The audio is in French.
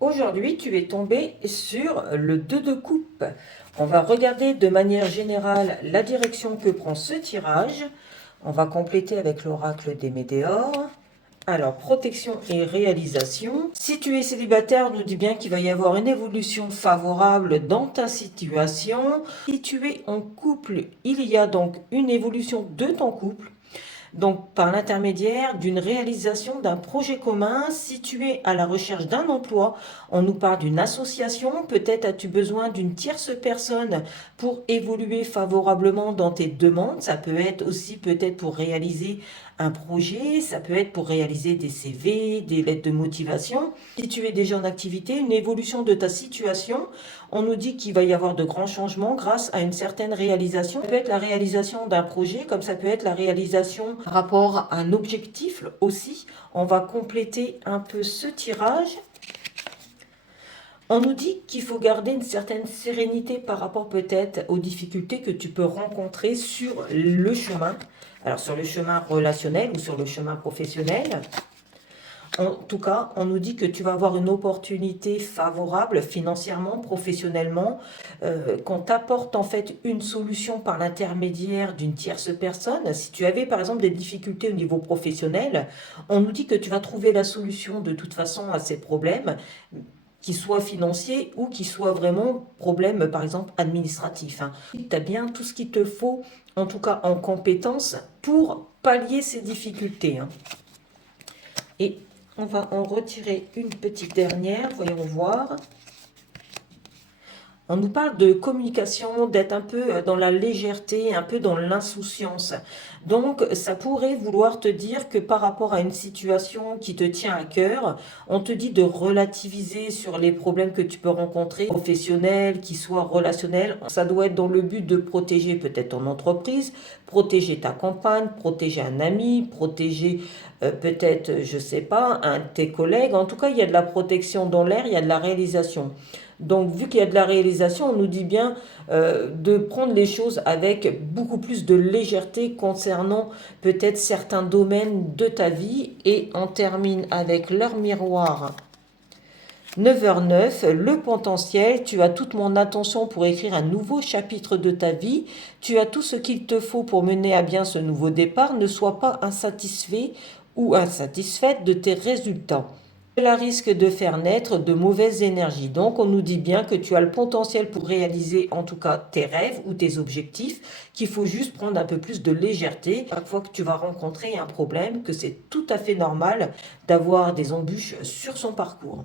Aujourd'hui, tu es tombé sur le 2 de coupe. On va regarder de manière générale la direction que prend ce tirage. On va compléter avec l'oracle des météores. Alors, protection et réalisation. Si tu es célibataire, on nous dit bien qu'il va y avoir une évolution favorable dans ta situation. Si tu es en couple, il y a donc une évolution de ton couple. Donc, par l'intermédiaire d'une réalisation d'un projet commun, si tu es à la recherche d'un emploi, on nous parle d'une association, peut-être as-tu besoin d'une tierce personne pour évoluer favorablement dans tes demandes. Ça peut être aussi peut-être pour réaliser un projet, ça peut être pour réaliser des CV, des lettres de motivation. Si tu es déjà en activité, une évolution de ta situation, on nous dit qu'il va y avoir de grands changements grâce à une certaine réalisation. Ça peut être la réalisation d'un projet, comme ça peut être la réalisation par rapport à un objectif aussi. On va compléter un peu ce tirage. On nous dit qu'il faut garder une certaine sérénité par rapport peut-être aux difficultés que tu peux rencontrer sur le chemin. Alors sur le chemin relationnel ou sur le chemin professionnel. En tout cas, on nous dit que tu vas avoir une opportunité favorable financièrement, professionnellement, qu'on t'apporte en fait une solution par l'intermédiaire d'une tierce personne. Si tu avais par exemple des difficultés au niveau professionnel, on nous dit que tu vas trouver la solution de toute façon à ces problèmes, qu'ils soient financiers ou qu'ils soient vraiment problèmes par exemple administratifs. Tu as bien tout ce qu'il te faut, en tout cas en compétences, pour pallier ces difficultés. Et on va en retirer une petite dernière, voyons voir. On nous parle de communication, d'être un peu dans la légèreté, un peu dans l'insouciance. Donc, ça pourrait vouloir te dire que par rapport à une situation qui te tient à cœur, on te dit de relativiser sur les problèmes que tu peux rencontrer, professionnels, qui soient relationnels. Ça doit être dans le but de protéger peut-être ton entreprise, protéger ta compagne, protéger un ami, protéger peut-être, je sais pas, un de tes collègues. En tout cas, il y a de la protection dans l'air, il y a de la réalisation. Donc, vu qu'il y a de la réalisation, on nous dit bien de prendre les choses avec beaucoup plus de légèreté concernant peut-être certains domaines de ta vie. Et on termine avec l'heure miroir. 9h09, le potentiel, tu as toute mon attention pour écrire un nouveau chapitre de ta vie, tu as tout ce qu'il te faut pour mener à bien ce nouveau départ, ne sois pas insatisfait ou insatisfaite de tes résultats. Cela risque de faire naître de mauvaises énergies. Donc on nous dit bien que tu as le potentiel pour réaliser en tout cas tes rêves ou tes objectifs, qu'il faut juste prendre un peu plus de légèreté chaque fois que tu vas rencontrer un problème, que c'est tout à fait normal d'avoir des embûches sur son parcours.